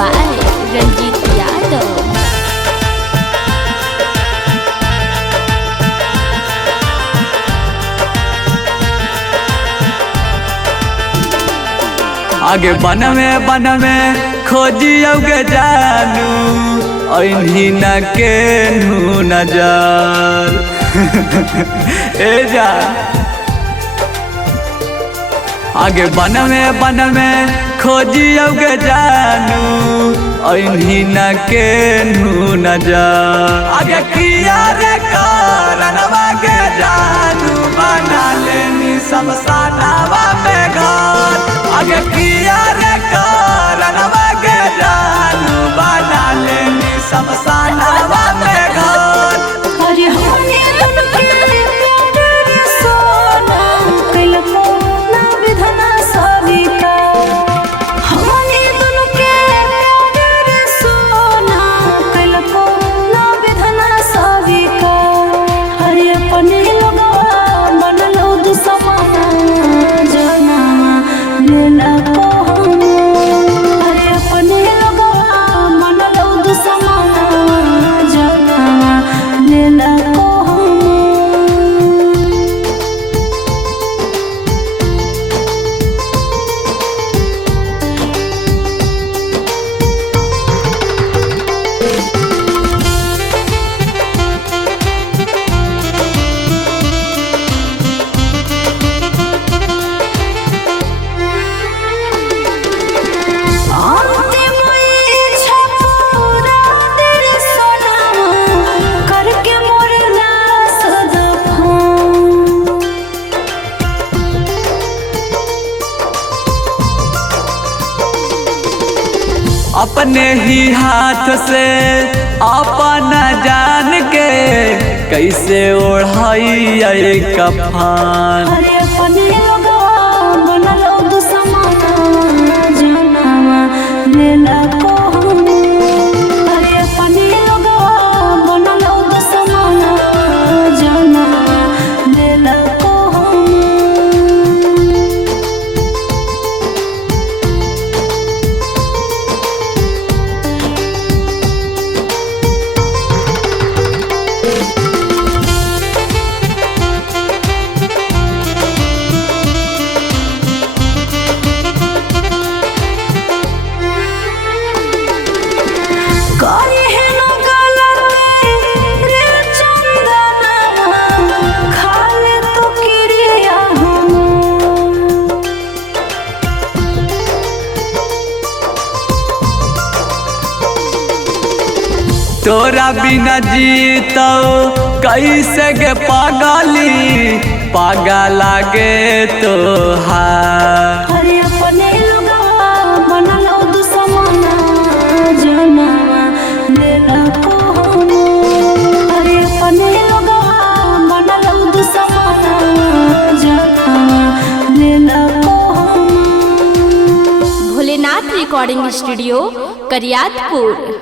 By Ranjit Yadav. आगे बन में खोजियोगे जानू ऐनी न के नजर ए जा आगे बन में खोजियोगे जानू ऐनी न के नजर आगे किया रे कारणवा के जानू बना लेनी शमशानवा में घर आगे किया रे कारणवा के जानू बना लेनी शमशानवा में घर। अरे हमने उनके प्यार सोना कल ना विधना सविता हमने उनके प्यार सोना कल ना विधना सविता। अरे अपने लोगवा मन लो दुसमना जना लेला को हम अरे अपने लोगवा मन लो दुसमना जना लेला को हम। अंतिम इच्छा पूरा तेरे सोनावा करके मोर लाश दफन। अपने ही हाथ से अपन जान के कैसे ओढ़ाई कफन। अरे अपने लोगवा बनलो दुसमना जनावा लेला को हम अरे अपने लोगवा बनलो दुसमना जनावा लेला को हम। करे है न गलती रे चंदनवा खाले तो किरिया हम। तोरा बिना जीतो कैसे गे पागली पागल लागे तो अरे अपने लोगवा बनलो दुसमना जनावा लेला को हम अरे अपने लोगवा बनलो दुसमना जनावा लेला को हम। Bholenath recording studio Kariyatpur.